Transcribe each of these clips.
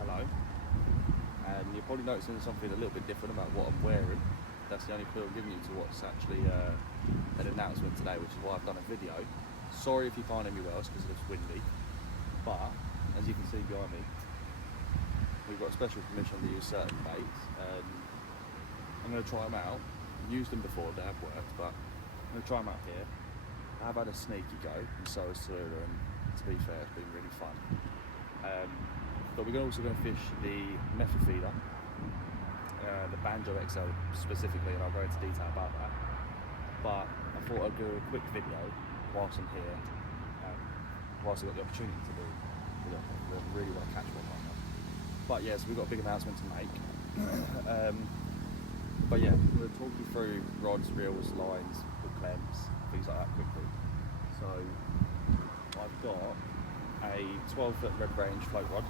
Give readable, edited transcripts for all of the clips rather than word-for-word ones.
hello. And you're probably noticing something a little bit different about what I'm wearing. That's the only clue I'm giving you to what's actually an announcement today, which is why I've done a video. Sorry if you can't hear me well, it's because it's windy. But, as you can see behind me, we've got a special permission to use certain baits. I'm going to try them out. I've used them before, they have worked, but I'm going to try them out here. I've had a sneaky go, and so has Tallulah, and to be fair, it's been really fun. But we're also going to fish the method feeder, the Banjo XL specifically, and I'll go into detail about that. But I thought I'd do a quick video whilst I'm here, whilst I've got the opportunity to do. I really want to catch one right now. But yes, we've got a big announcement to make. But yeah, I'm going to talk you through rods, reels, lines, hook clamps, things like that quickly. So I've got a 12-foot red range float rod,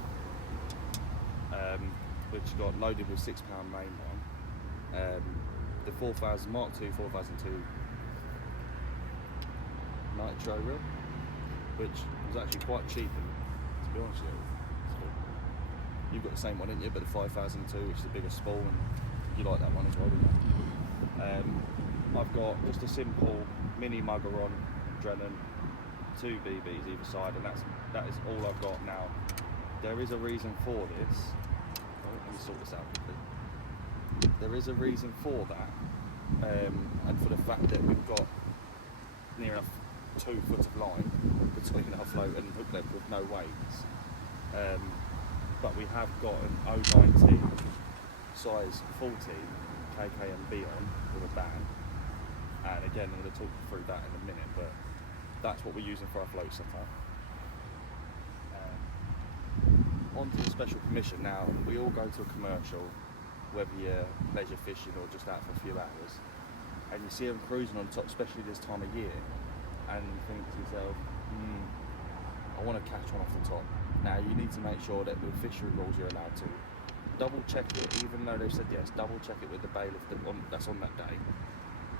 which got loaded with 6 pound main line. The 4000 Mark II 4002 nitro reel, which was actually quite cheap, and to be honest with you, you've got the same one, didn't you? But the 5002, which is a bigger spool, and you like that one as well, didn't you? I've got just a simple mini Mugger-On Drennan, 2 BBs either side, and that is all I've got now. There is a reason for this. Oh, let me sort this out quickly. There is a reason for that, and for the fact that we've got near enough 2 foot of line between our float and hook length with no weights. But we have got an 019 size 14 KKMB on with a band, and again I'm going to talk you through that in a minute, but that's what we're using for our float setup. Onto the special permission. Now, we all go to a commercial, whether you're pleasure fishing or just out for a few hours, and you see them cruising on top, especially this time of year, and you think to yourself, I want to catch one off the top. Now, you need to make sure that with fishery rules you're allowed to double check it, even though they've said yes, double check it with the bailiff that's on that day.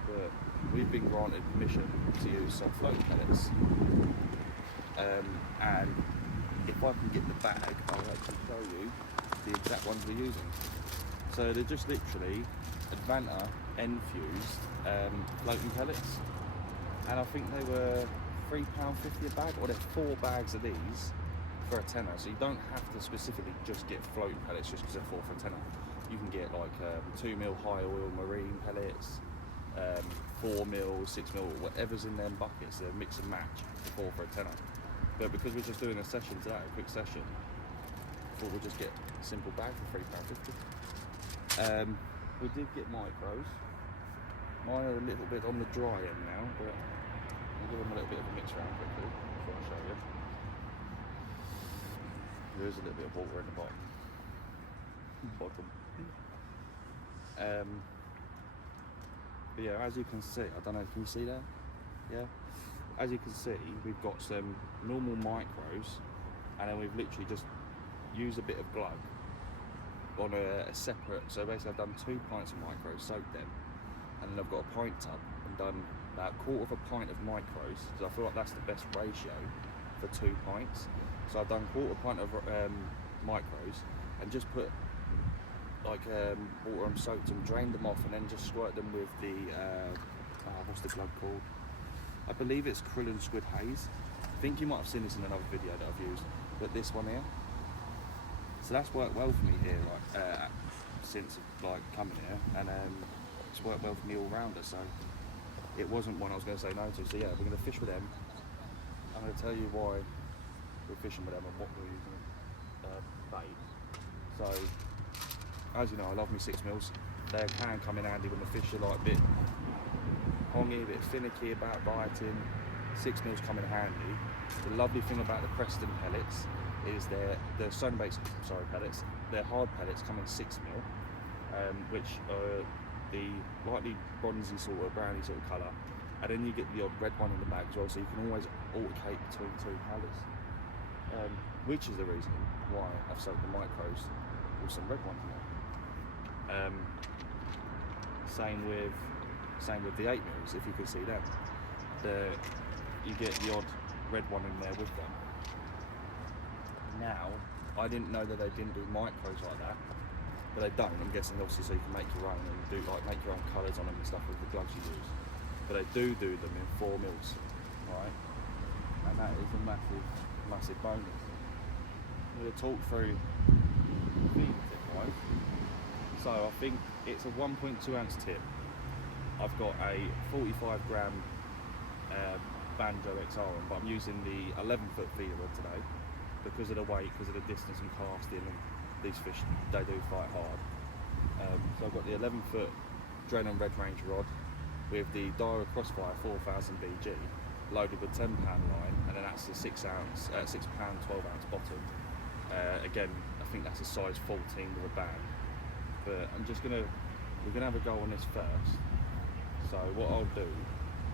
But we've been granted permission to use some float pellets, and if I can get the bag, I'll actually show you the exact ones we're using. So they're just literally Advanta N-fused floating pellets, and I think they were £3.50 a bag, or they're 4 bags of these for a tenner. So you don't have to specifically just get floating pellets just because they're 4 for a tenner. You can get like 2mm high oil marine pellets, 4mm, 6mm, whatever's in them buckets. They're mix and match for 4 for a tenner. But because we're just doing a session today, a quick session, I thought we'll just get a simple bag for £3.50. We did get micros. Mine are a little bit on the dry end now, but I'll give them a little bit of a mix around quickly before I show you. There is a little bit of water in the bottom. But yeah, as you can see, I don't know, can you see that? Yeah? As you can see, we've got some normal micros, and then we've literally just used a bit of glue on a separate, so basically I've done 2 pints of micros, soaked them, and then I've got a pint tub and done about 1/4 pint of micros, because I feel like that's the best ratio for 2 pints. So I've done 1/4 pint of micros, and just put like water and soaked them, drained them off, and then just squirt them with the what's the glove called? I believe it's Krill and Squid Haze. I think you might have seen this in another video that I've used, but this one here. So that's worked well for me here, like since like coming here, and it's worked well for me all rounder. So it wasn't one I was going to say no to. So yeah, we're going to fish with them. I'm going to tell you why we're fishing with them and what we're using bait. So as you know, I love me 6mm. They can come in handy when the fish are like a bit hongy, a bit finicky about biting. 6mm come in handy. The lovely thing about the Preston pellets is the Sonbait pellets. They're hard pellets, come in 6mm, which are the lightly bronzy sort of browny sort of colour, and then you get the odd red one in the bag as well, so you can always alternate between 2 colours, which is the reason why I've soaked the micros with some red ones in there. Same with the 8mm, if you can see them. You get the odd red one in there with them. Now, I didn't know that they didn't do micros like that, but they don't. I'm guessing obviously so you can make your own and do like make your own colours on them and stuff with the gloves you use. But they do them in 4 mils, right? And that is a massive bonus. I'm going to talk through feed tip wise. So I think it's a 1.2 ounce tip. I've got a 45 gram Banjo XR on, but I'm using the 11-foot feeder rod today because of the weight, because of the distance and casting, and these fish, they do fight hard. So I've got the 11-foot Drennan Red Range rod with the Dyra Crossfire 4000 BG loaded with 10 pound line, and then that's the 6 pound 12 ounce bottom. Again, I think that's a size 14 with a band, but we're gonna have a go on this first. So what I'll do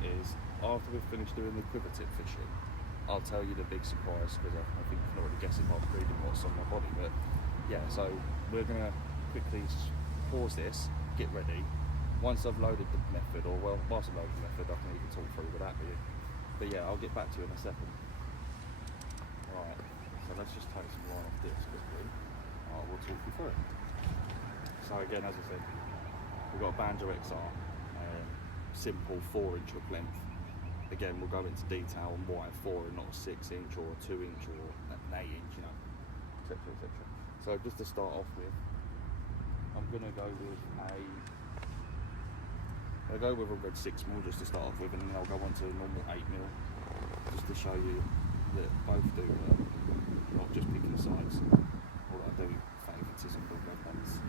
is, after we've finished doing the quiver tip fishing, I'll tell you the big surprise, because I think you can already guess it by reading what's on my body. But yeah, so we're gonna quickly pause this, get ready. Once I've loaded the method, or well, whilst I've loaded the method, I can even talk through with that with you. But yeah, I'll get back to you in a second. Right, so let's just take some line off this quickly. We'll talk you through it. So again, as I said, we've got a Banjo XR, simple 4-inch hook length. Again, we'll go into detail on why 4 and not 6-inch or 2-inch or an 8-inch, you know, etc, etc. So just to start off with, I'm gonna go with a red 6mm just to start off with, and then I'll go on to a normal 8mm just to show you that both do not just picking sides. All I do favouritism with red ones.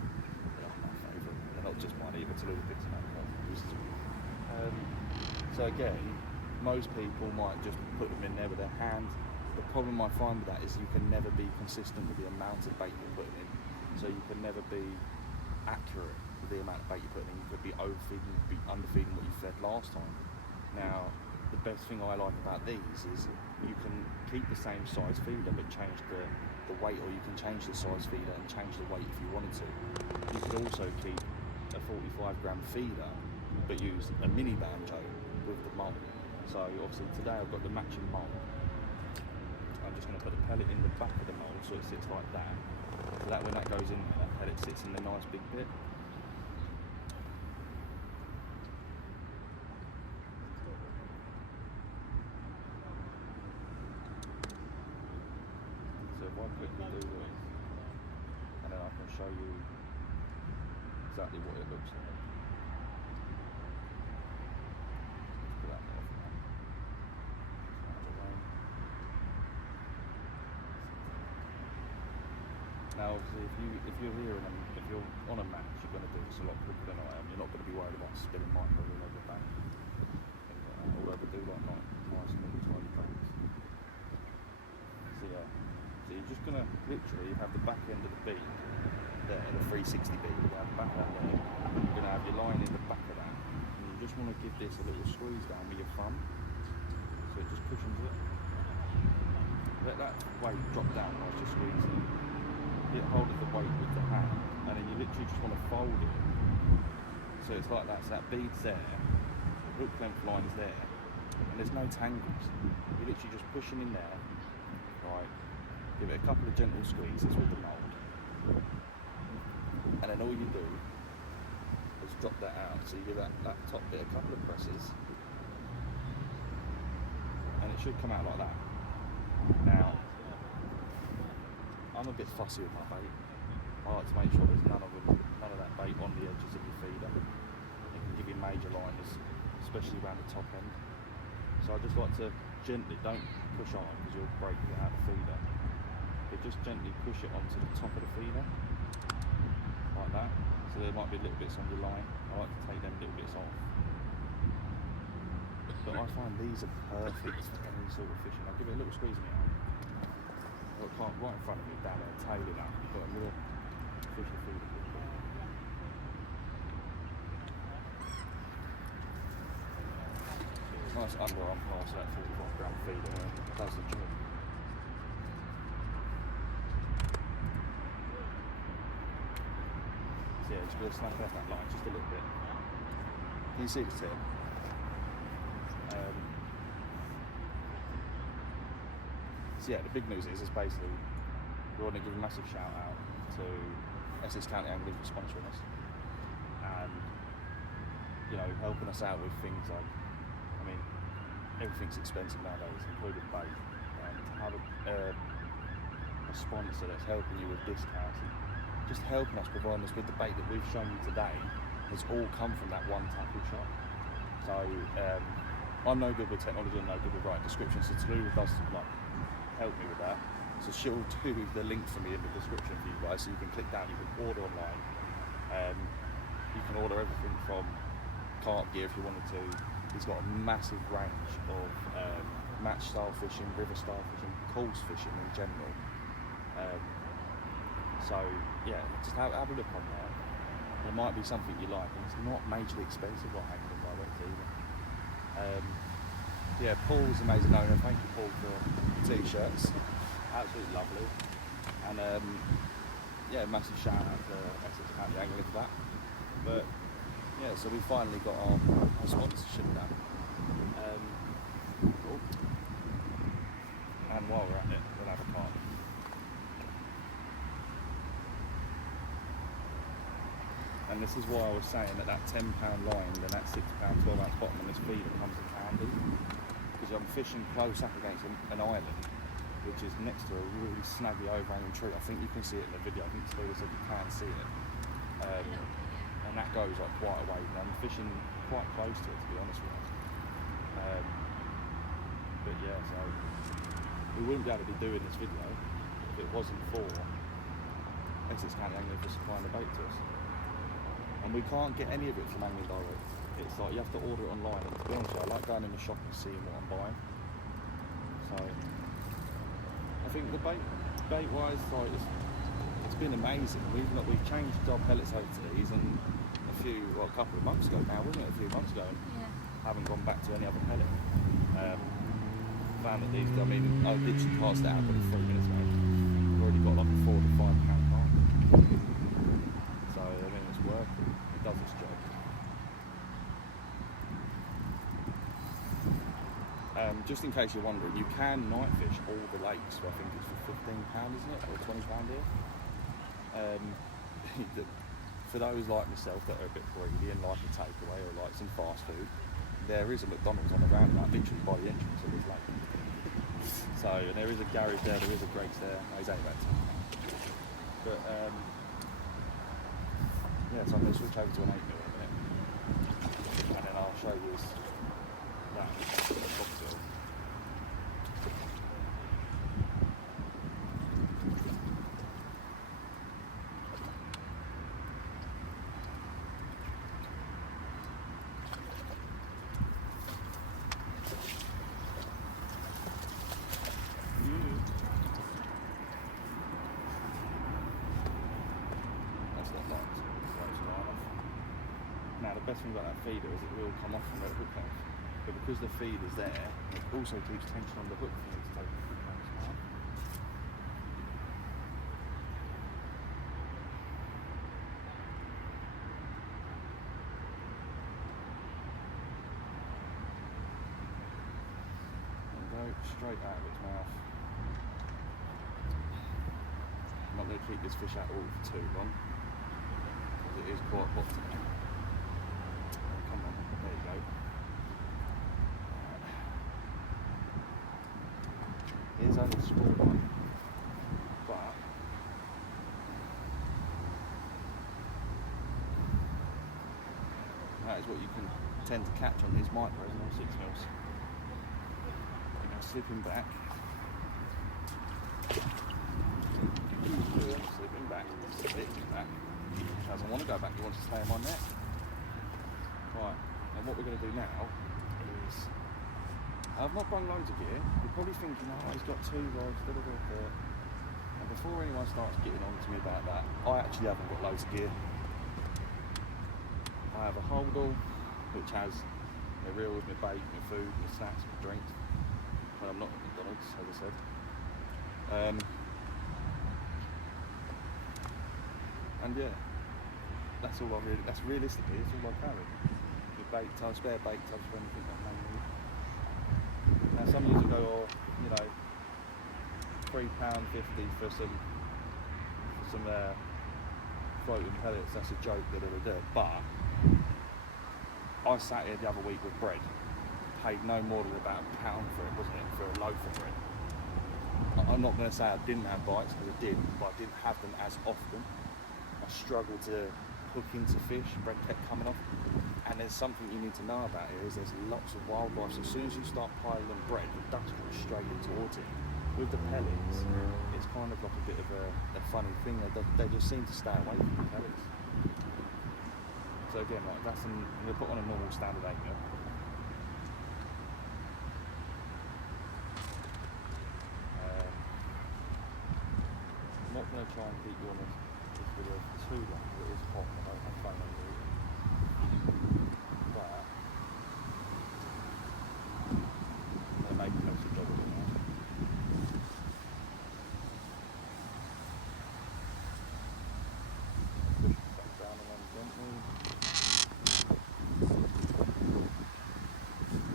They're not my favourite. They're not just mine either. It's a little bit to know. So again, most people might just put them in there with their hand. The problem I find with that is you can never be consistent with the amount of bait you're putting in. So you can never be accurate with the amount of bait you're putting in. You could be overfeeding, you could be underfeeding what you fed last time. Now, the best thing I like about these is you can keep the same size feeder but change the weight, or you can change the size feeder and change the weight if you wanted to. You could also keep a 45 gram feeder but use a mini Banjo with the mold. So obviously today I've got the matching mold. I'm just going to put the pellet in the back of the mold so it sits like that. So that when that goes in there, that pellet sits in the nice big bit. So if I quickly do this, and then I can show you exactly what it looks like. Now, obviously, if you're here and if you're on a match, you're going to do this a lot quicker than I am. You're not going to be worried about spinning micro all over the bank. All over do like nice little tiny banks. So yeah, so you're just going to literally have the back end of the bead there, the 360 bead. You're going to have the back end there. You're going to have your line in the back of that, and you just want to give this a little squeeze down with your thumb, so it just cushions it. Let that weight drop down while you're squeezing. Get hold of the weight with the hand, and then you literally just want to fold it. So it's like that, so that bead's there, the hook length line's there, and there's no tangles. You're literally just pushing in there, right? Give it a couple of gentle squeezes with the mould, and then all you do is drop that out. So you give that top bit a couple of presses, and it should come out like that. Now, I'm a bit fussy with my bait. I like to make sure there's none of that bait on the edges of your feeder. It can give you major liners, especially around the top end. So I just like to gently, don't push on because you'll break it out of the feeder. But just gently push it onto the top of the feeder, like that. So there might be little bits on your line. I like to take them little bits off. But I find these are perfect for any sort of fishing. I'll give it a little squeeze in the arm. I can't right in front of me, down there, tailing up, but I'm going to fish the feeder quickly. Nice underarm pass, that 45 gram feeder, does the job. So yeah, just going to snap off that line just a little bit. Can you see the tip? So yeah, the big news is basically we want to give a massive shout out to Essex County Anglers for sponsoring us and, you know, helping us out with things like, I mean, everything's expensive nowadays, including bait, and to have a sponsor that's helping you with discounts and just helping us, providing us with the bait that we've shown you today has all come from that one tackle shop. So I'm no good with technology and no good with writing descriptions, so Tallulah does like help me with that. So she'll do the link for me in the description for you guys, so you can click down, you can order online. You can order everything from carp gear if you wanted to. He's got a massive range of match style fishing, river style fishing, coarse fishing in general. So yeah, just have a look on there. There might be something you like, and it's not majorly expensive like Angling Direct either. Yeah, Paul's an amazing owner. Thank you, Paul, for the t-shirts. Absolutely lovely. And yeah, massive shout out to Essex County Angling for that. But yeah, so we finally got our sponsorship now. Cool. And while we're at it, we'll have a card. And this is why I was saying that £10 line and that £6 12-ounce bottom on this feeder comes in handy, because I'm fishing close up against an island which is next to a really snaggy overhanging tree. I think you can see it in the video. I think Tallulah said you can see it, and that goes like quite a way. And I'm fishing quite close to it, to be honest with you. But yeah, so we wouldn't be able to be doing this video if it wasn't for Essex County Angling for supplying the bait to us. And we can't get any of it from Angling Direct. It's like you have to order it online, and to be honest with you, I like going in the shop and seeing what I'm buying. So I think the bait wise, like it's been amazing. We've changed our pellets over to these, and a couple of months ago now, wasn't it? A few months ago. Yeah. Haven't gone back to any other pellet. Found that these, I mean, I literally cast it out probably 3 minutes ago. We've already got like a £4 to £5 carp. So I mean, it's working. It does its job. Just in case you're wondering, you can night fish all the lakes. So I think it's for £15, isn't it, or £20 here. For those like myself that are a bit greedy and like a takeaway or like some fast food, there is a McDonald's on the roundabout, literally by the entrance of this lake. So there is a garage there, there is a Greggs there. He's only about £10. But yeah, so I'm going to switch over to an 8mm in a minute, and then I'll show you that cocktail. Now the best thing about that feeder is it will come off from where the hook goes. But because the feed is there, it also keeps tension on the hook for it to take the hook out. And go straight out of its mouth. I'm not going to keep this fish out all for too long, because it is quite hot today. Come on, there you go. Here's only a small one, but that is what you can tend to catch on these micros and all 6mm. Now slipping back. Slipping back. He doesn't want to go back, he wants to stay in my net. Right, and what we're going to do now is, I've not brought loads of gear. You're probably thinking, oh, he's got 2 rods, and before anyone starts getting on to me about that, I actually haven't got loads of gear. I have a holdall, which has my reel with my bait, my food, my snacks, my drinks, when I'm not at McDonald's, as I said. And yeah, that's all that's realistically, it's all I carry. The bait tubs, spare bait tubs for anything that may need. Now some years ago, or you know, £3.50 for some some floating pellets. That's a joke that they do. But I sat here the other week with bread, paid no more than about £1 for it, wasn't it, for a loaf of bread. I'm not going to say I didn't have bites, because I did, but I didn't have them as often. I struggled to hook into fish, bread kept coming off. And there's something you need to know about here, is there's lots of wildlife. So as soon as you start piling bread, the ducks come straight in towards it. With the pellets, it's kind of like a bit of a funny thing. They just seem to stay away from the pellets. So again, like that's I'm going to put on a normal standard anchor. I'm not going to try and keep you on this video too long, because it is hot and I'm phone on you. But I'm going to make a message of it now. Push it back down and then gently.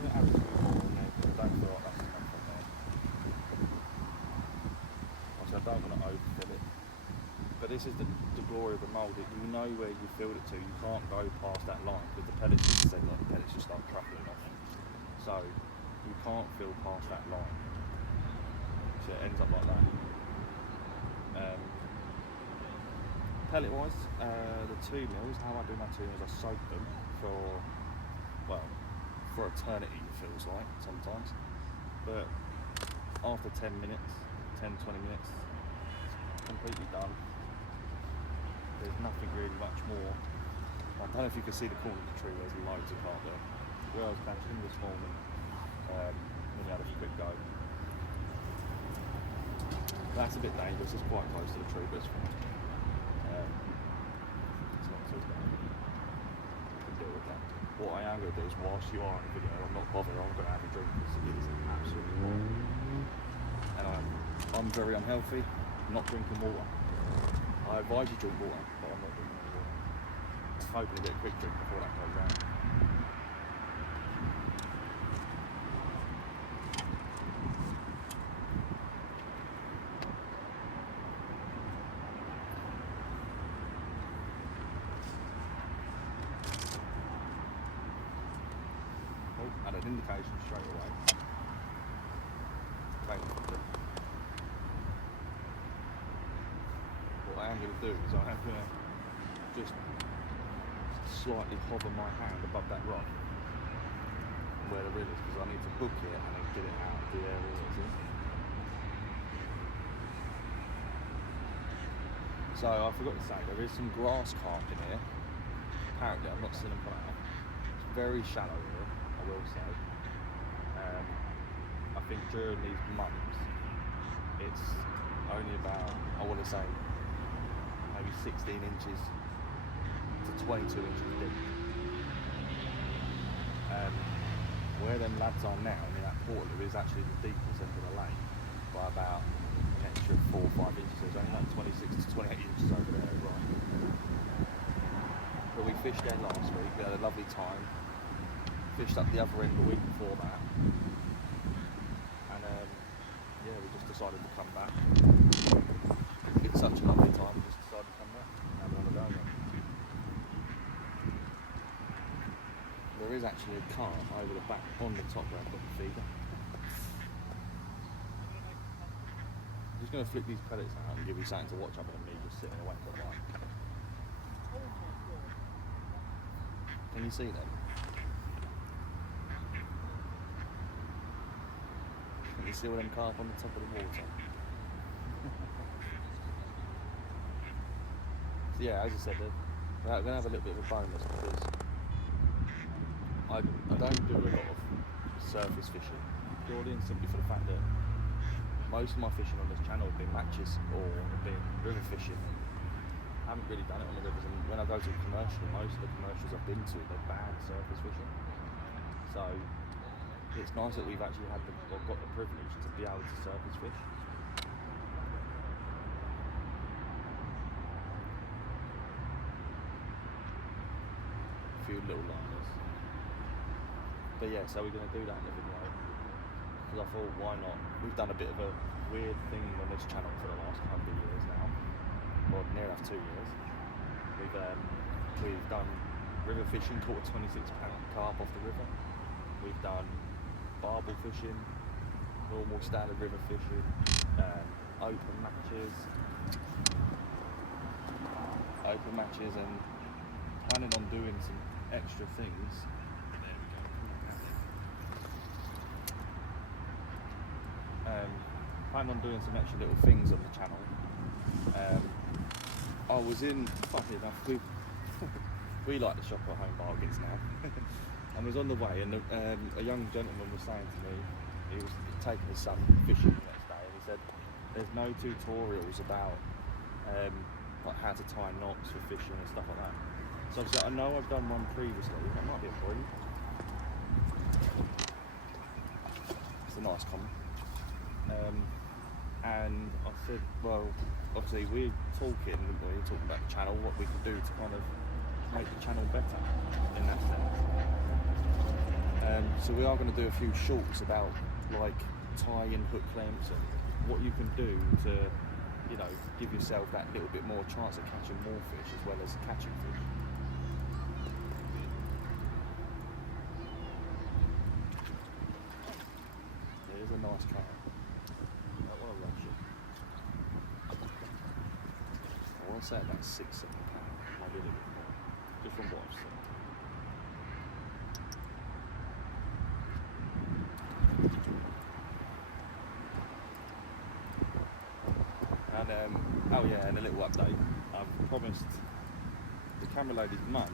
Yeah, add a few more in there, because I don't feel like that's enough on there. Also, I don't want to overfill it. But this is the glory of the mould. You know where you filled it to. You can't go past that line, because the pellets just say, like, the pellets just start truffling off. So you can't fill past that line. So it ends up like that. Pellet wise, the 2 mils, how I do my 2 mils, I soak them for eternity, it feels like sometimes. But after 10 minutes, 10-20 minutes, it's completely done. There's nothing really much more. I don't know if you can see the corner of the tree, there's loads of carp there. Where I was catching this morning, when we had a quick go. That's a bit dangerous, it's quite close to the tree, but it's fine. It's not too bad. You can deal with that. What I am going to do is, whilst you are in the video, I'm not bothered, I'm going to have a drink, because it is absolutely horrible. And I'm very unhealthy, not drinking water. I advise you drink water, but I'm not drinking any water. I'm hoping to get a quick drink before that goes round. Oh, and an indication straight away. What I am going to do is I am going to just slightly hover my hand above that rock where the reel is, because I need to hook it and then get it out of the area it's in. So I forgot to say, there is some grass carp in here. Apparently I've not seen them come out. It's very shallow here, I will say. I think during these months it's only about, I want to say, maybe 16 inches to 22 inches deep. Where them lads are now, in that portal, is actually the deepest end of the lake by about an extra 4 or 5 inches. So there's only like 26 to 28 inches over there, right? But we fished there last week, we had a lovely time. Fished up the other end the week before that. And yeah, we just decided to come back. It's such a lovely time, we just decided to come back and have another go again. There is actually a car over the back on the top where I've got the feeder. I'm just going to flip these pellets out and give you something to watch other than me just sitting away for a while. Can you see them? Can you see all them carp on the top of the water? So yeah, as I said, we're going to have a little bit of a bonus, because I don't do a lot of surface fishing, purely and simply for the fact that most of my fishing on this channel have been matches or have been river fishing. I haven't really done it on the rivers, and when I go to a commercial, most of the commercials I've been to, they're banned surface fishing. So it's nice that we've actually got the privilege to be able to surface fish. A few little liners. But yeah, so we're going to do that in the video, because I thought, why not? We've done a bit of a weird thing on this channel for the last couple of years now, or near about 2 years. We've done river fishing, caught a 26-pound carp off the river. We've done barbel fishing, normal standard river fishing, open matches, and planning on doing some extra things. There we go. Planning on doing some extra little things on the channel. I was in, funny enough, we like to shop at Home Bargains now. And was on the way, and a young gentleman was saying to me, he was taking his son fishing the next day, and he said, there's no tutorials about like how to tie knots for fishing and stuff like that. So I said, I know I've done one previously, that might be a point. It's a nice comment. And I said, well, obviously we're talking about the channel, what we can do to kind of make the channel better in that sense. So we are going to do a few shorts about like tying hook clamps and what you can do to, you know, give yourself that little bit more chance of catching more fish as well as catching fish. There's a nice cat. I don't want to rush it. I want to say about 6-7 pounds, maybe a little bit more, just from what I've seen. And oh yeah, and a little update. I've promised the camera lady's mum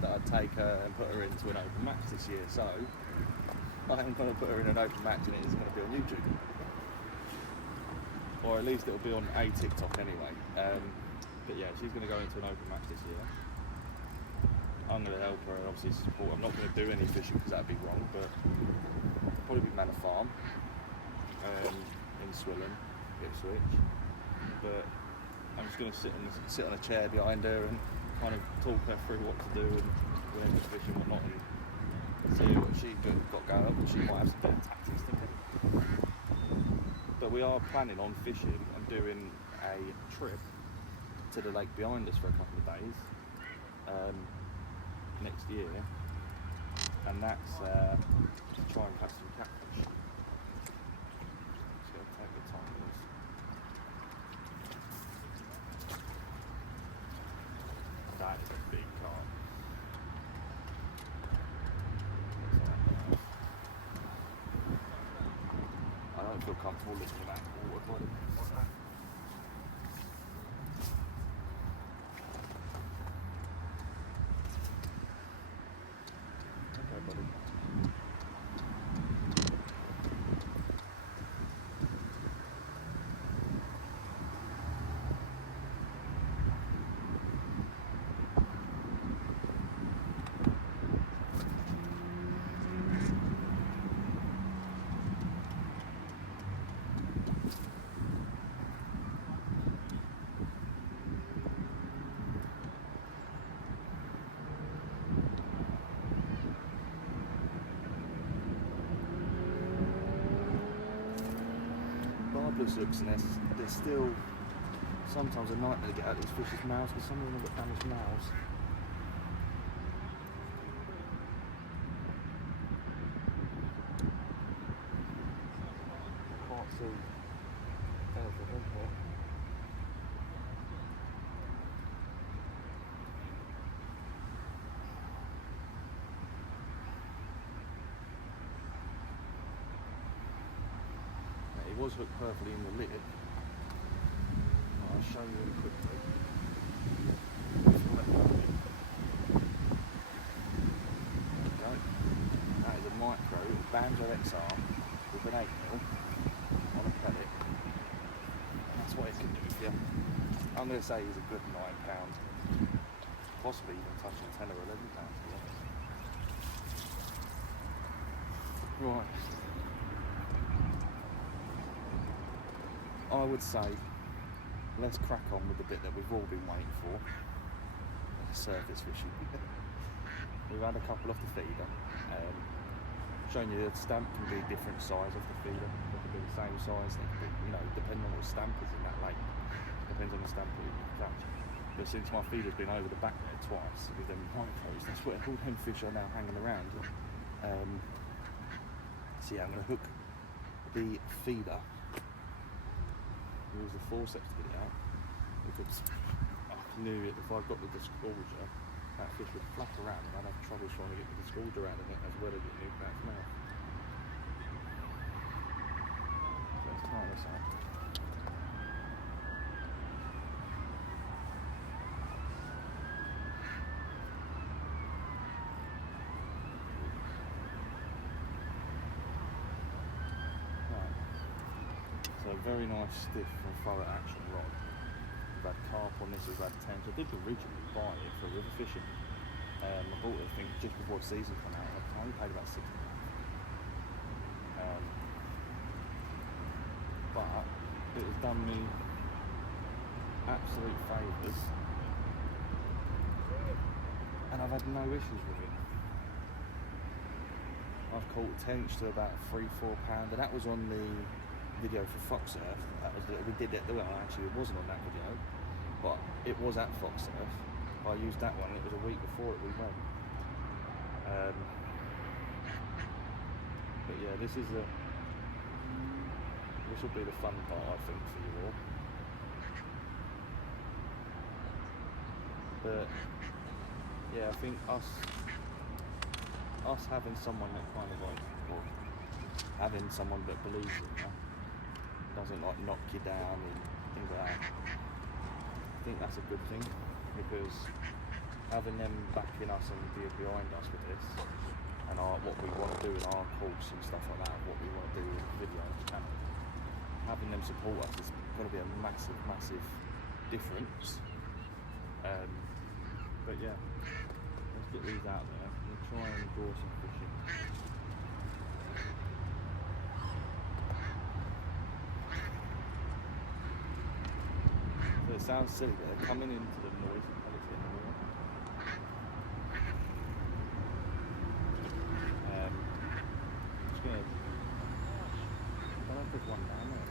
that I'd take her and put her into an open match this year, so I am going to put her in an open match and it is going to be on YouTube. Or at least it'll be on a TikTok anyway. But yeah, she's going to go into an open match this year. I'm going to help her and obviously support. I'm not going to do any fishing because that'd be wrong, but probably be Manor Farm in Swillen, Ipswich. But I'm just going to sit on a chair behind her and kind of talk her through what to do and when to fish and whatnot, and see what she's got going on. She might have some better tactics than me. But we are planning on fishing and doing a trip to the lake behind us for a couple of days next year, and that's to try and catch some catfish. Just going to take the time with this. That is a big carp. I don't feel comfortable looking at that water body like that. Okay, buddy. Barbless hooks, and they're still sometimes a nightmare to get out of these fish's mouths because some of them have got damaged mouths. Can't see. There's the hook here. It was hooked perfectly in the lid. I'll show you quickly. There we go. That is a micro Banjo XR with an 8mm on a pellet. And that's what it can do for you. I'm going to say he's a good £9, possibly even touching £10 or £11 to be honest. Right. I would say let's crack on with the bit that we've all been waiting for, surface fishing. We've had a couple off the feeder, showing you that stamp can be different size off the feeder. They can be the same size, they can be, you know, depending on what stamp is in that lake, depends on the stamp that you can catch. But since my feeder's been over the back there twice with them micros, that's where all them fish are now hanging around. So yeah, I'm going to hook the feeder, use the forceps to get it out, because I knew if I got the disgorger, that fish would flap around and I'd have trouble trying to get the disgorger out of it as well as it moved out its mouth. So let's try this out. So a very nice stiff and thorough action rod. We've had carp on this, we've had tench. I did originally buy it for river fishing. I bought it, I think, just before the season came out. I only paid about £60. But it has done me absolute favours, and I've had no issues with it. I've caught tench to about £3-4, and that was on the video for Fox Surf. That was we did it. Well, actually, it wasn't on that video, but it was at Fox Surf. I used that one. It was a week before it we went. But yeah, this will be the fun part, I think, for you all. But yeah, I think us having someone that kind of like, or having someone that believes in you, doesn't like knock you down and things like that. I think that's a good thing, because having them backing us and behind us with this, and what we want to do in our course and stuff like that, what we want to do with the video on the channel, having them support us is going to be a massive, massive difference. But yeah, let's get these out there and try and draw some fishing. It sounds silly, but they're coming into the noise and pellets in the morning. Just gonna, I don't know if there's one down there.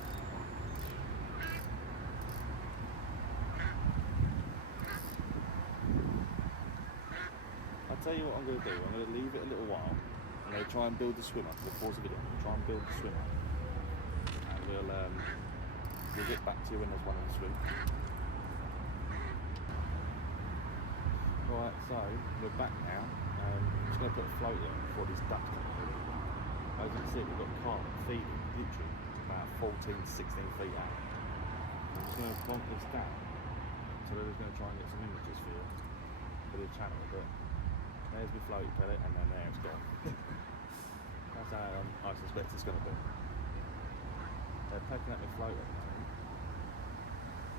I'll tell you what I'm going to do. I'm going to leave it a little while. I'm going to try and build the swimmer. We'll pause the video. I'm going to try and build the swimmer. And we'll get back to you when there's one in the swim. Right, so we're back now. I'm just going to put a float in before these ducks come in. As you can see, we've got carp feeding literally about 14-16 feet out. I'm just going to plonk this down. So we're just going to try and get some images for the channel. But there's my floaty pellet, and then there it's gone. That's how I suspect it's going to be. They're pecking at my float at the moment.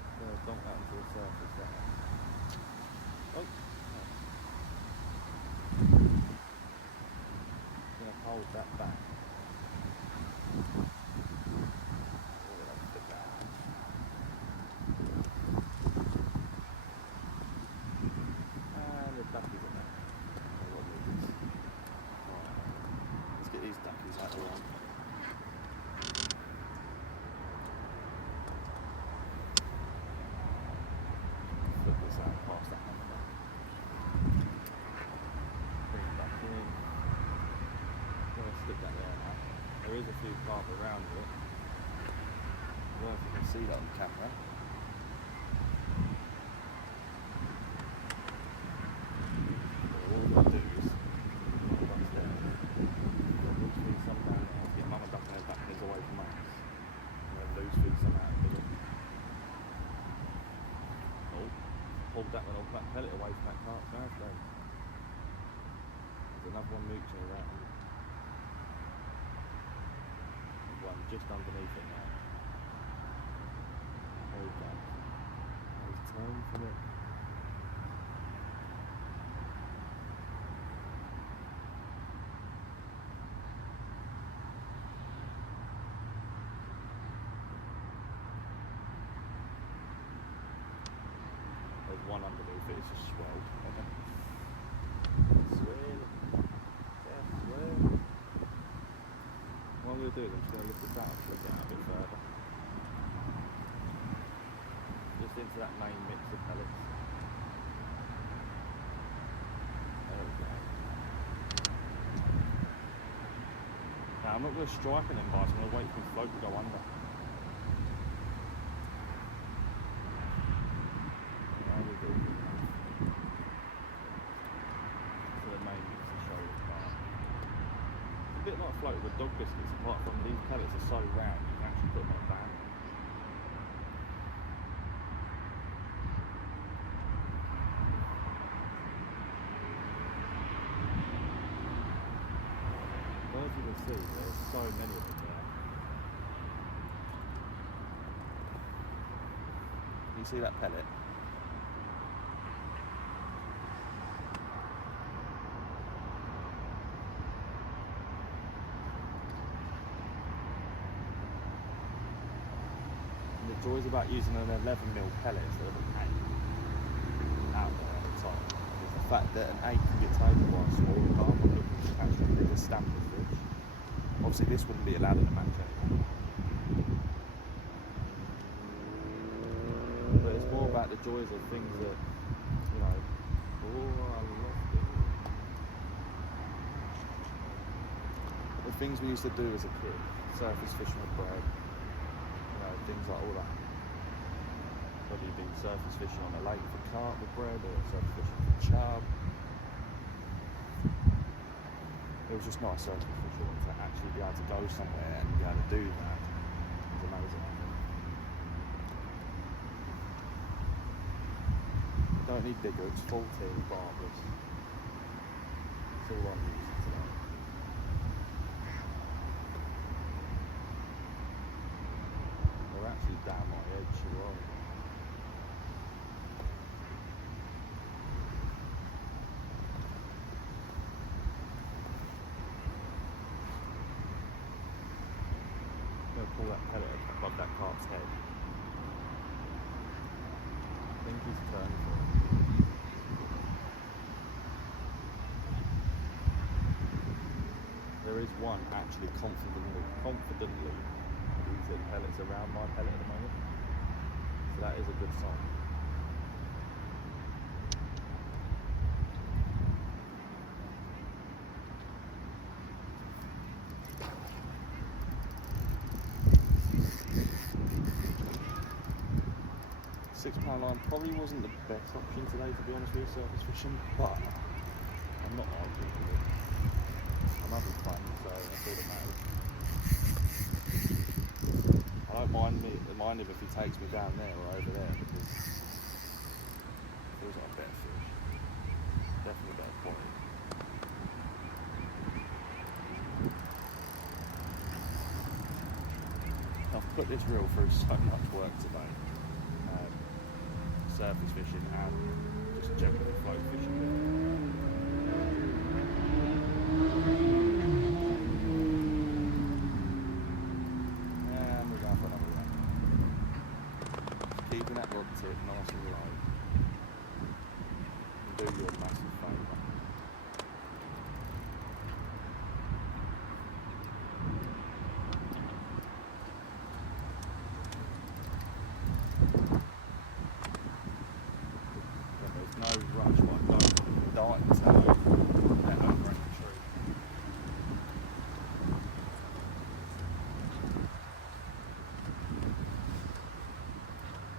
I'm going to dump that into the surface there. Oh! Hold that back. And the duckies in there. Let's get these duckies out of the way. Flip this out past that number. Bring it back in. Stick that there now. There is a few carp around it. I don't know if you can see that on the camera. But all we're going to do is what's there. Loose feed some down there. Get mama duck and her ducklings away from us. And then loose feed some out of the middle. Oh, pulled that one off that pellet away from that carp's mouth though. There's another one mooching around. One just underneath it now. There we go. He's turned from it. There's one underneath it, it's just swelled. Swell. Yeah, swell. What I'm going to do is I'm just going to lift this out and flick it out a bit further. Just into that main mix of pellets. I'm not going to strike an bites, I'm going to wait for the float to go under. A bit like floating with dog biscuits, apart from these pellets are so round you can actually put them on a band. Well, as you can see, there's so many of them there. You see that pellet? The joys about using an 11mm pellet instead of an 8 out there at the top is the fact that an 8 can be taken by a smaller carp and looking to catch a bigger stamper fish. Obviously this wouldn't be allowed in the match anymore. But it's more about the joys of things that, you know, I lost it. The things we used to do as a kid, surface fishing with bread. Things like all that. Whether you've been surface fishing on a lake for carp with bread or surface fishing for chub. It was just nice surface fishing to actually be able to go somewhere and be able to do that. It was amazing. You don't need bigger, it's 14 barbers. That's all I'm using today. Actually down my edge as well. I'm going to pull that pellet above that carp's head. I think he's turning for it. There is one actually confidently eating pellets around my pellet at the moment, so that is a good sign. £6 line probably wasn't the best option today, to be honest with you, surface fishing, but I'm not arguing with it. I'm having fun, so that's all that matters. I don't mind him if he takes me down there or over there, because it feels like a better fish. Definitely better quality. I've put this reel through so much work today. Surface fishing and just generally float fishing. And we're going for another run. Keeping that rod tip nice and low will do you a massive favour. There's no rush, but I don't die until they're over in the tree.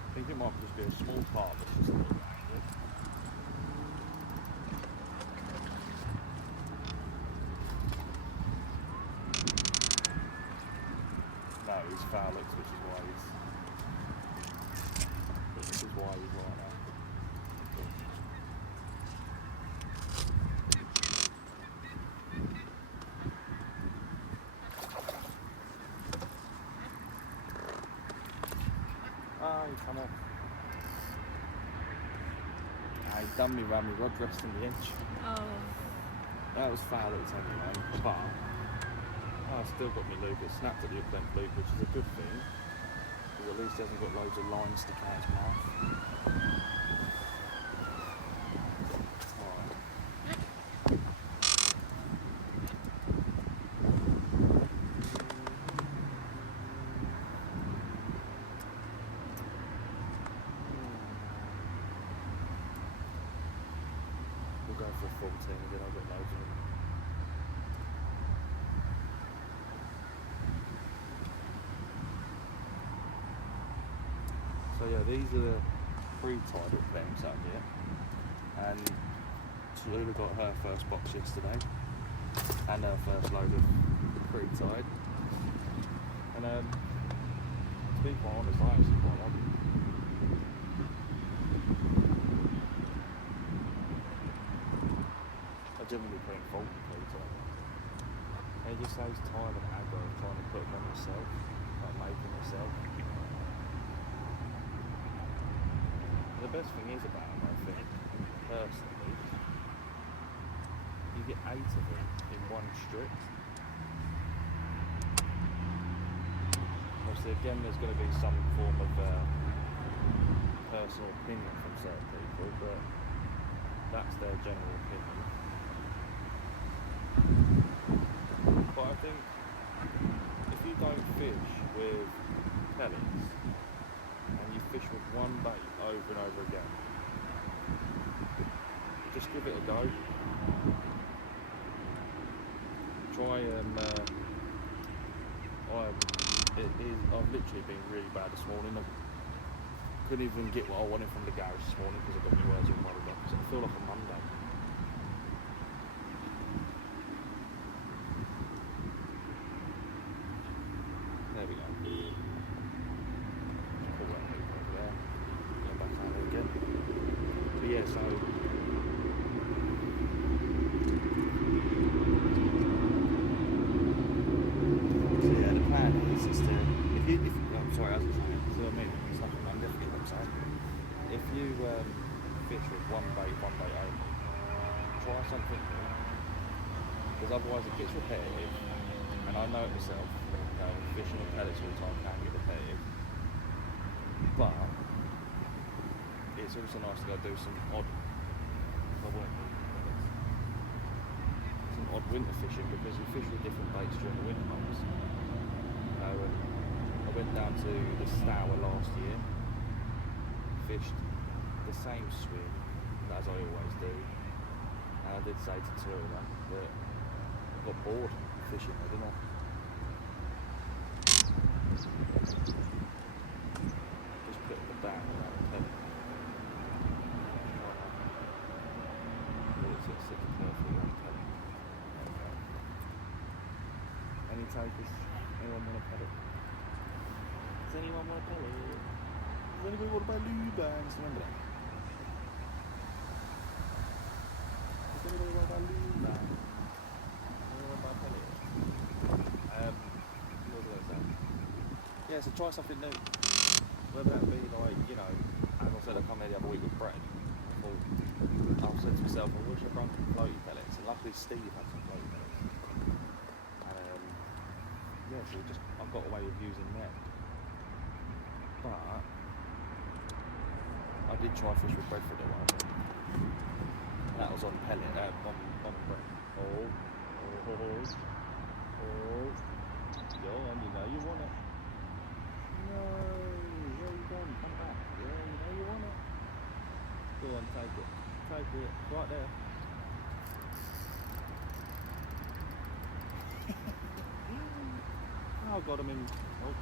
I think it might just be a small part that's just a little bit angled. No, he's foul looks, which is why he's like that. You come off. I done me round my rod rest in the inch. Oh. That was foul at anyway, but I still got my loop. It snapped at the up length loop, which is a good thing, because at least it hasn't got loads of lines sticking out its mouth. Go for 14 again, I've got loads of them. yeah, these are the pre-tied things out here. And Tallulah got her first box yesterday, and her first load of pre-tied. And to be quite honest, I actually quite like it. I generally put in fault with pre-tied. And it just saves time and aggro of trying to put them on yourself, like making yourself. The best thing is about them, I think, personally, you get 8 of them in one strip. Obviously, again, there's going to be some form of personal opinion from certain people, but that's their general opinion. But I think if you don't fish with pellets and you fish with one bait over and over again, just give it a go. Try I've literally been really bad this morning. I couldn't even get what I wanted from the garage this morning because I got my words all muddled up. I feel like a Monday. There we go. Pull that hook over there. Go back out there again. But yeah, so yeah, the plan is to I'm sorry, as I was saying, so I mean, it's like I'm definitely what I'm saying. If you fish with one bait only, try something new. Because otherwise it gets repetitive, and I know it myself, fishing with pellets all the time can get repetitive. But it's also nice to go do some odd winter fishing, because you fish with different baits during the winter months. I went down to the Stour last year, fished the same swim as I always do, and I did say to Tallulah that I got bored fishing there, didn't I? Just putting them down without a pellet. It's just such a perfect one pellet. Any takers? Anyone want a pellet? Does anyone want a pellet? Does anybody want to buy lube bands? Remember that? Does anybody want to buy lube bands? Anyone want to buy a pellet? What was I going to say? Yeah, so try something new. Whether that be like, as I said, I come here the other week with Brett. I said to myself, I wish I'd run some floaty pellets. And luckily Steve had some floaty pellets. And yeah, so I've got a way of using them. But I did try fish with bread for a little while. That was on pellet, on bread. Oh. Go on, you know you want it. No, where you going? Come back. Yeah, you know you want it. Go on, take it. Take it. Right there. Oh, got him in. Oh.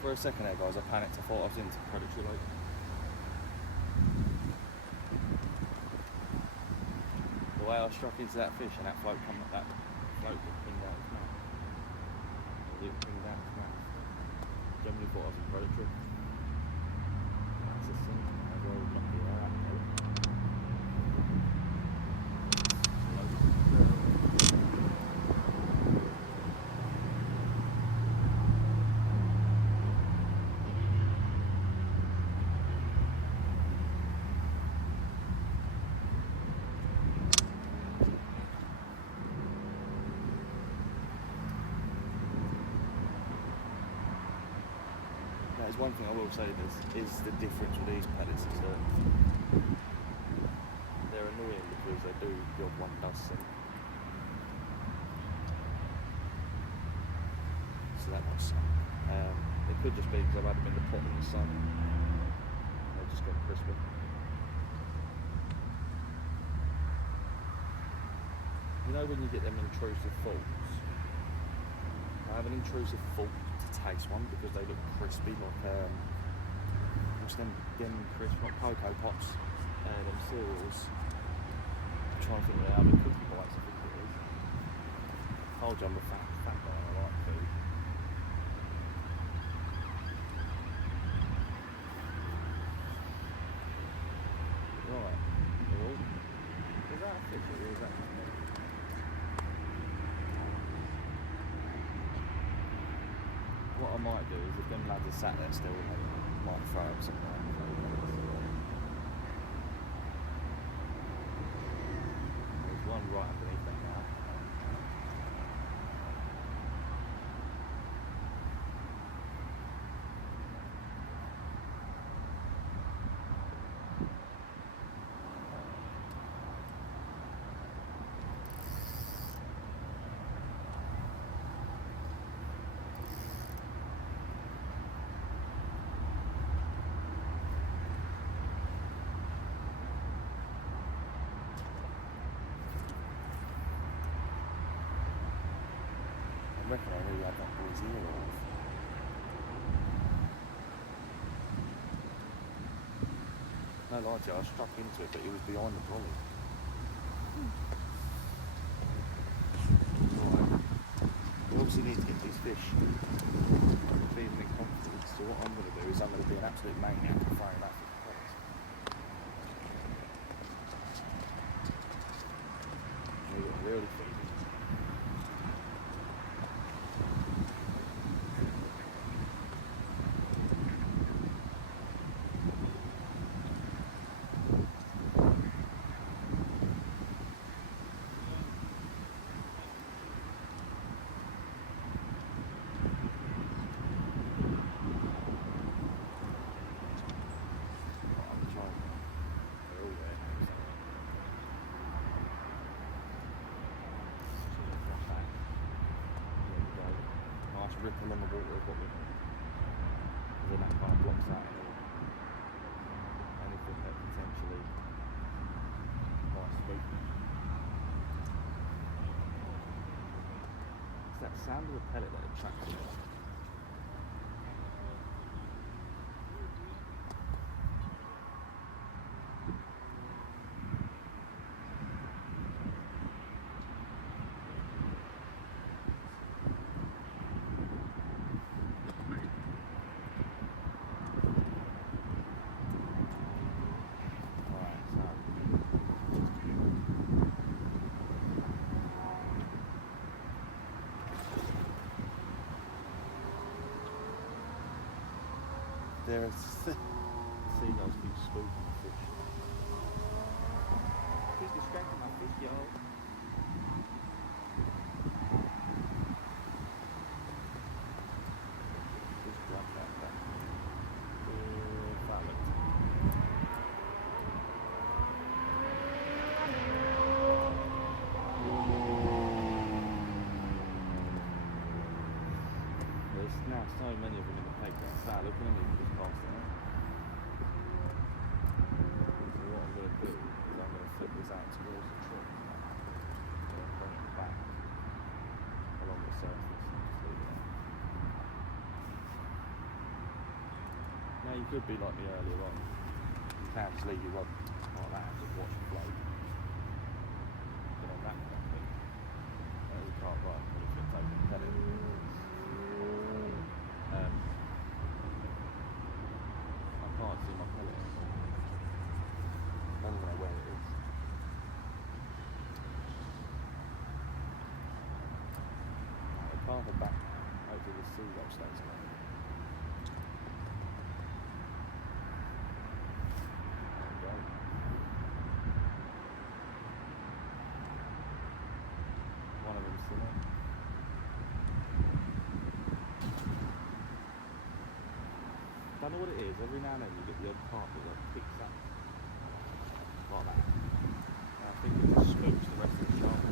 For a second there, guys, I panicked. I thought I was into predatory lake. The way I struck into that fish and that float pinged out its mouth. It pinged out its mouth. Generally thought I was in predatory. That's a sin. I've already knocked the air out of it. There's one thing I will say is the difference with these pellets is that they're annoying because they do the odd one does sink. So that might suck. It could just be because I've had them in the pot in the sun and they've just got crispy. You know when you get them intrusive faults? I have an intrusive fault to taste one because they look crispy, like what's them crisps, not Cocoa Pops, them cereals. I'm trying to think of the other cookie bites, I think it is. Told you I'm a fat guy, I like food. Right, well, is that a fish or is that just me? What I might do is if them lads are sat there still, I might throw up some like there's one right underneath them now. I reckon I really had that boy's ear off. No lie to you, I struck into it, but he was behind the brolly. Right. We obviously need to get these fish feeding in confidence, so what I'm going to do is I'm going to be an absolute maniac and throw that fish across. We've got to really feed it. Ripple on the water is what we want. Because then that kind of blocks out anything that potentially might spook me. It's that sound of the pellet that attracts me. There's seagulls keep spooking the fish. He's distracting my fish, y'all. Just grab that back. Valid. There's now so many of them in the playground. Start looking at me for this past there. So what I'm going to do is I'm going to flip this out towards the tree and bring it back along the surface and just leave it there. Now you could be like me earlier on. You can just leave your rod like that and just watch it float. But on that kind of thing, you can't run when it's been taken to pellet. I can't see my pellet anymore. I don't know where it is. I'll carve it back over the seagull stays away. There we go. One of them's still in. I don't know what it is, every now and then you get the odd carpet that picks up like that. And I think it just spooks the rest of the shark.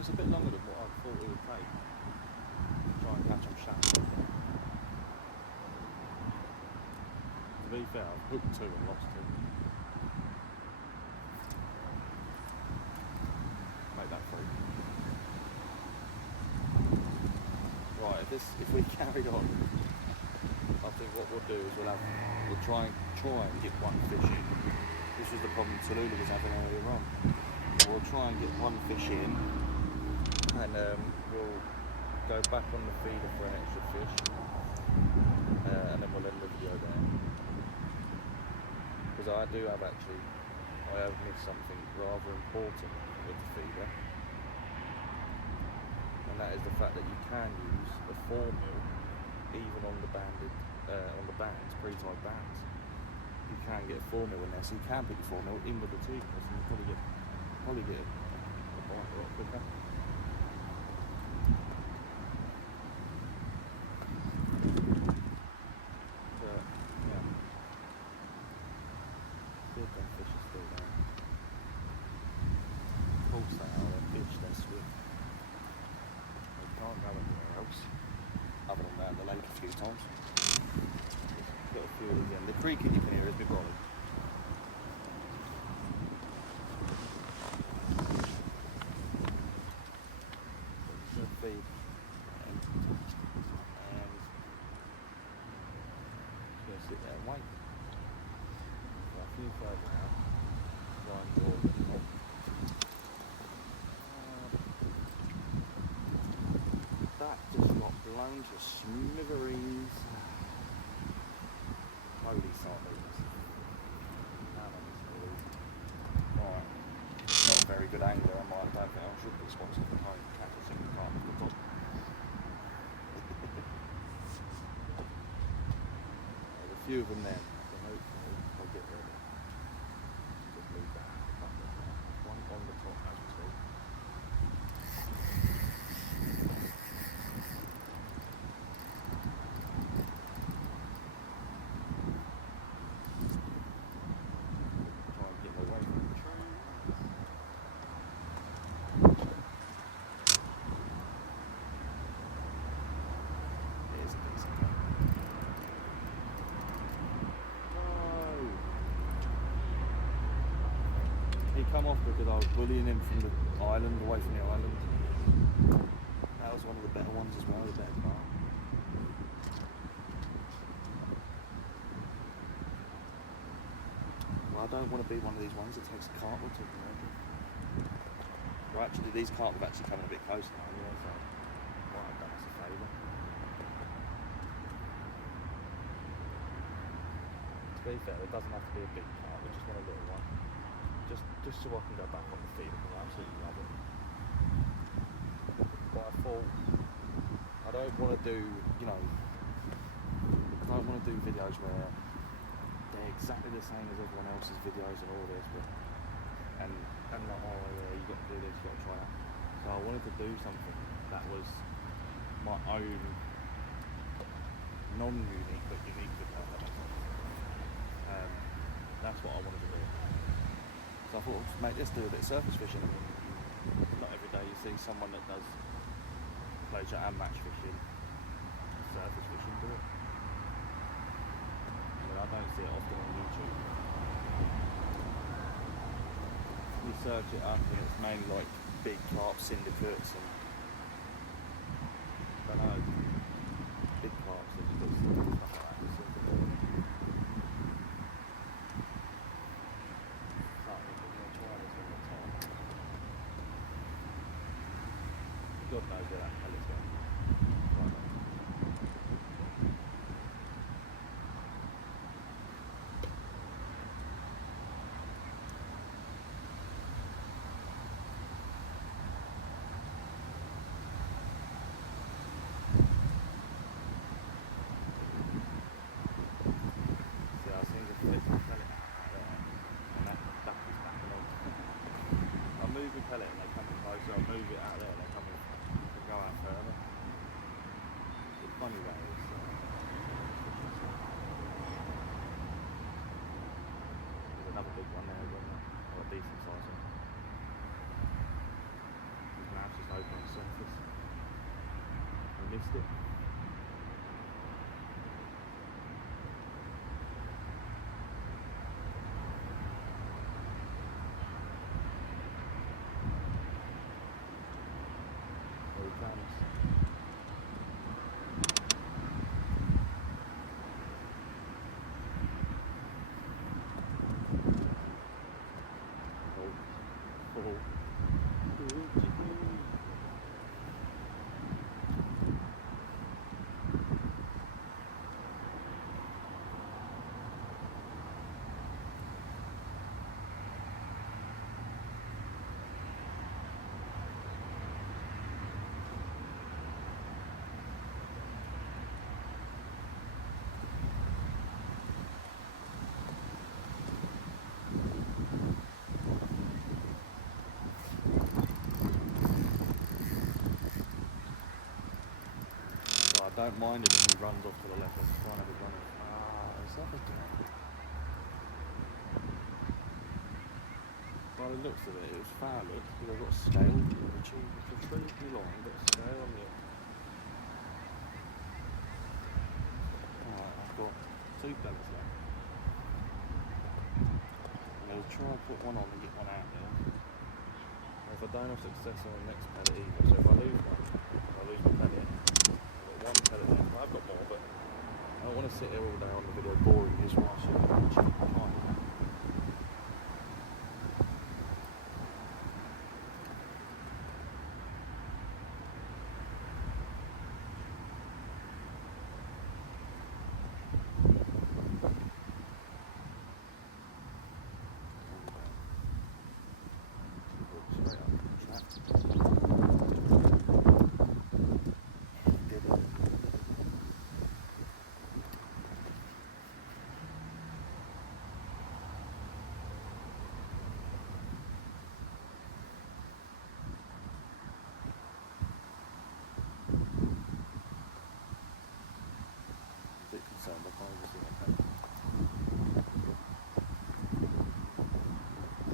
it's a bit longer than what I thought it would take. Try and catch them shallow. To be fair, I've hooked 2 and lost 2. Make that 3. Right, if we carry on, I think what we'll do is we'll try and get one fish in. This was the problem Tallulah was having earlier on. We'll try and get one fish in, and we'll go back on the feeder for an extra fish, and then we'll end the video there. Because I have missed something rather important with the feeder, and that is the fact that you can use a 4mm even on the banded, on the bands, pre-tied bands. You can get a 4mm in there, so you can put your 4mm in with the tubeless, and you probably get a bite a lot quicker. But yeah, see if them fish are still there. Of course they are. They're fish, they're swift. They can't go anywhere else other than that. The lake a few times. Got a few of them again. The creaking you can hear is my brolly. Feed and just going to sit there and wait. So a few further out, try and draw them up. That just got blown to smithereens. Holy sardines. Right. Not a very good angler. I don't think I should be sponsored for home catch a single carp at the top. There's a few of them there, so hopefully I'll get rid of it. Just leave that. One on the top as we speak. Try and get away from the tree. He come off because I was bullying him from the island, away from the island. That was one of the better ones as well, the better carp. Well, I don't want to be one of these ones that takes a carp or two. Well, actually, these carp have actually come in a bit closer now, anyway, so might have done us a favour. To be fair, it doesn't have to be a big carp, we just want a little one. Just so I can go back on the feeder, because I absolutely love it. But I thought, I don't want to do, I don't want to do videos where they're exactly the same as everyone else's videos and all this, but, and like, oh yeah, you got to do this, you got to try that. So I wanted to do something that was my own, non-unique, but unique video. That's what I wanted to do. So I thought, mate, let's do a bit of surface fishing. Not every day you see someone that does pleasure and match fishing, surface fishing, do it. I mean, I don't see it often on YouTube. You search it up and it's mainly like big carp syndicates and, I don't know, big carp syndicates and stuff like that. God knows where that pellet's going. Right. See, I seem to flip the pellet out there, and that duck is back along. I'll move the pellet and they come in closer, I'll move it out there and they come in. Go out further. missed it. There he comes. Oh. Oh. I don't mind it if he runs off to the left. Let's try and have a run. Is that a duck? By the looks of it, it was foul looks because I've got scale. It's a tree too long, but scale on it. Alright, I've got 2 pellets left. I'm going to try and put one on and get one out there. If I don't have success on the next pellet either, so if I lose one, I lose my pellet. I've got 1 pellet left. I've got more, but I don't want to sit here all day on the video boring this while I can't.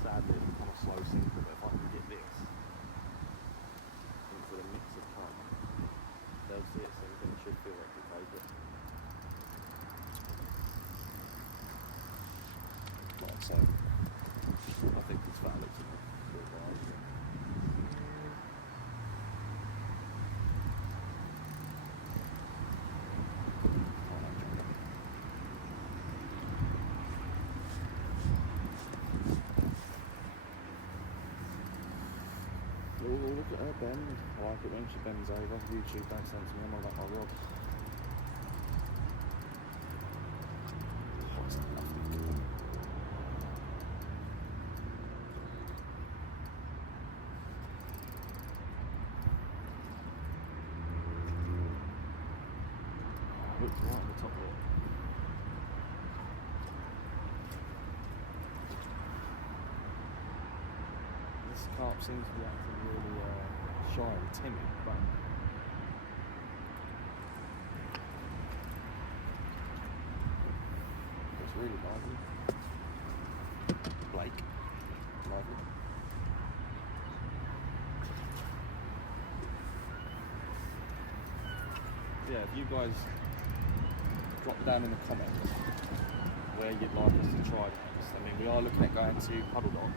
Sadly, it's kind of slow sinker, but if I can get this into the mix of time, they'll see it sinking. It should feel like we take it. Like so. I think it's valid to me. Oh, look at her bend. I like it when she bends over. YouTube don't send to me, I'm all about my rod. Oh, it's a lovely kitten. Looks right at the top of it. This carp seems to be acting really shy and timid, but it's really lively. Blake, lively. Yeah, if you guys drop down in the comments where you'd like us to try next. I mean, we are looking at going to Puddle Dock.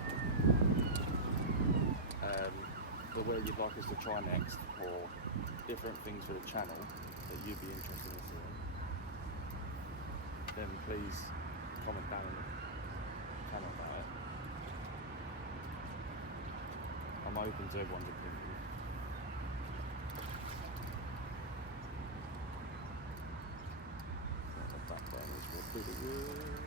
But where you'd like us to try next, or different things for the channel that you'd be interested in seeing, then please comment down in the comment about it. I'm open to everyone's opinion. That burners will do the wood.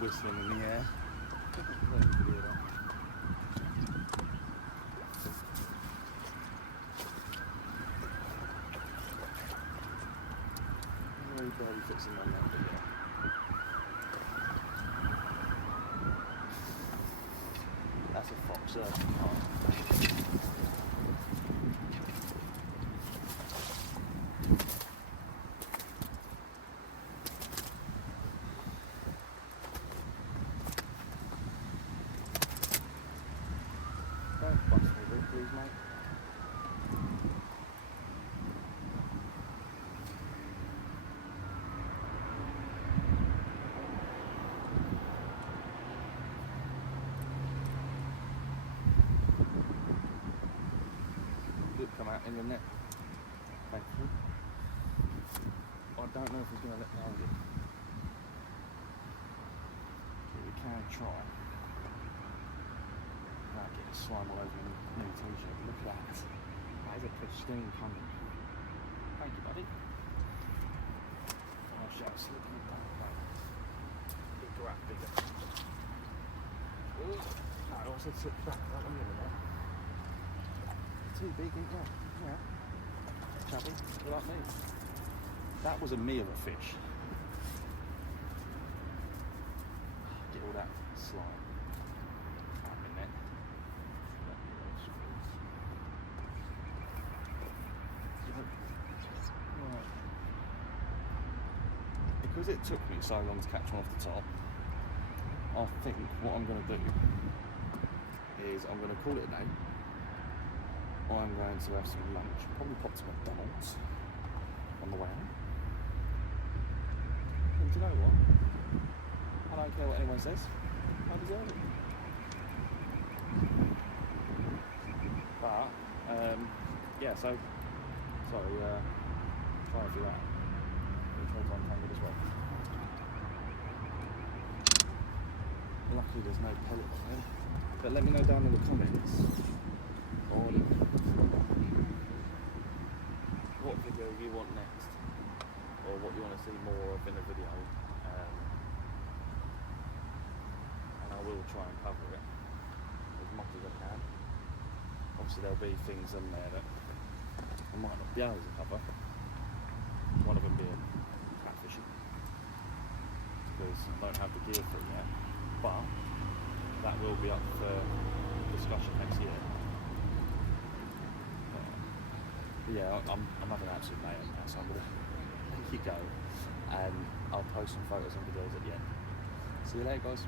Whistling in the air. puts them on that video. That's a fox surfing car. Don't bust me, please, mate. Come out in the net. Thank you. I don't know if he's going to let me hold it. But we can try. Might get a slime all over the new t-shirt. Look at that. That is a pristine coming. Thank you, buddy. I shall slip you back. Bigger up, bigger. Ooh. No, I said slip back. Right on the other one. Too big, ain't you? Yeah. Chubby, you like me. That was a me of a fish. Get all that slime out in there. Right. Because it took me so long to catch one off the top, I think what I'm going to do is I'm going to call it a day. I'm going to have some lunch, probably pop to McDonald's on the way home. And do you know what? I don't care what anyone says. I deserve it. But, yeah, so, sorry, try to do that. Which one's on tangled as well. Luckily there's no pellet on there. But let me know down in the comments on what video you want next, or what you want to see more of in a video, and I will try and cover it as much as I can. Obviously there'll be things in there that I might not be able to cover, one of them being catfishing, because I don't have the gear for it yet, but that will be up for discussion next year. Yeah, I'm having an absolute mayhem now, so I'm going to let you go, and I'll post some photos and videos at the end. See you later, guys.